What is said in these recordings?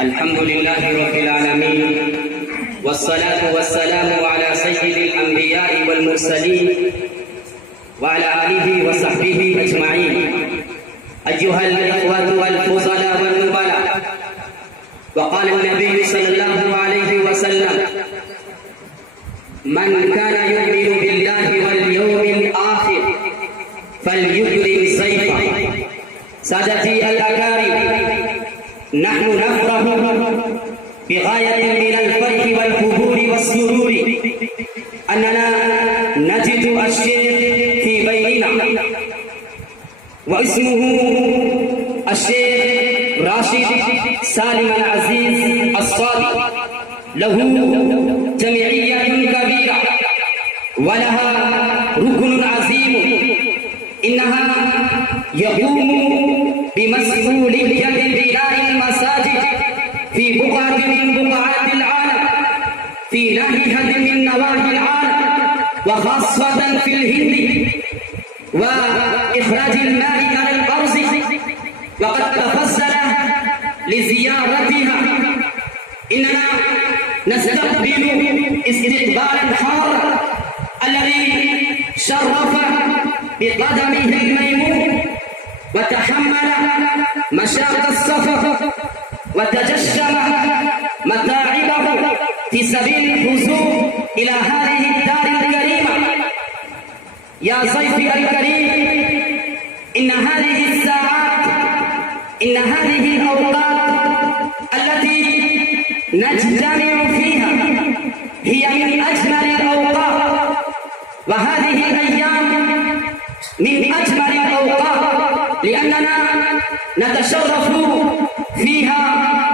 الحمد لله رب العالمين، والصلاة والسلام على سيد الأنبياء والمرسلين وعلى آله وصحبه أجمعين. أيها الإخوة والفضلاء والنبلاء، وقال النبي صلى الله عليه وسلم: من كان يؤمن بالله واليوم الآخر فليكرم ضيفه. سادتي الأكارم، نحن نفرح بغاية من الفرح والفخور والسرور أننا نجد الشيخ في بيننا، واسمه الشيخ راشد سالم العزيز الصادق. له جمعية كبيرة ولها ركن عظيم، إنها يقوم بمسؤولية بناء المساجد في بقعة من بقعات العالم، في ناحية من نواحي العالم، وخاصة في الهند، وإخراج الماء على الأرض. وقد تفضل لزيارتها. إننا نستقبل استقبالا حارا الذي شرف بقدمه الميمون، وتحمل مشاق السفر، وتجشم متاعبه في سبيل الحصول إلى هذه الدار الكريمة. يا ضيفي الكريم، إن هذه الساعات، إن هذه الأوقات التي نجتمع فيها هي من أجمل الأوقات، وهذه الأيام من أجمل الأوقات، لأننا نتشرف فيها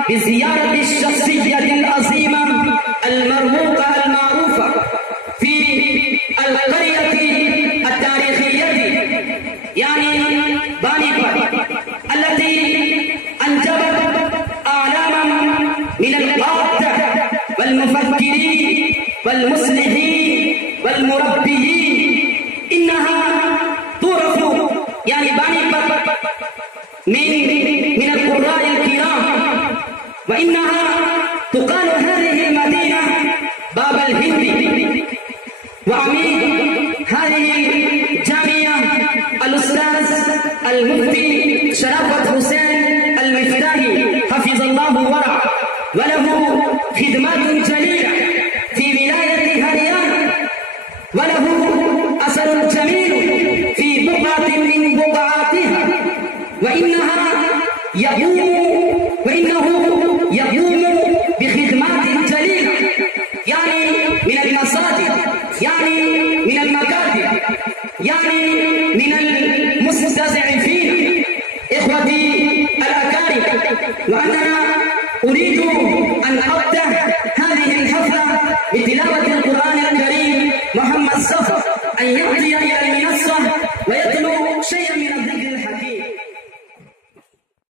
بزيارة الشخصية العظيمة المرموقة المعروفة في القرية التاريخية، يعني بانيبال، التي أنجبت أعلاما من القادة والمفكرين والمصلحين والمربيين. إنها تعرف، يعني بانيبال، من القراء الكرام، وإنها تقال هذه المدينة باب الهند. وعميد هذه الجامعة الأستاذ المفتي شرافة حسين المفتاحي حفظ الله ورعه، وله خدمات جليلة في ولاية هريانة، وله أثر جميل في بقعة من بقعاتها، وإنه يقوم بخدمات جليلة، يعني من المساجد، يعني من المكاتب، يعني من المستضعفين. إخوتي الأكارم، وأننا أريد أن أبدأ هذه الحفلة بتلاوة القرآن الكريم محمد صفر، أن يعطي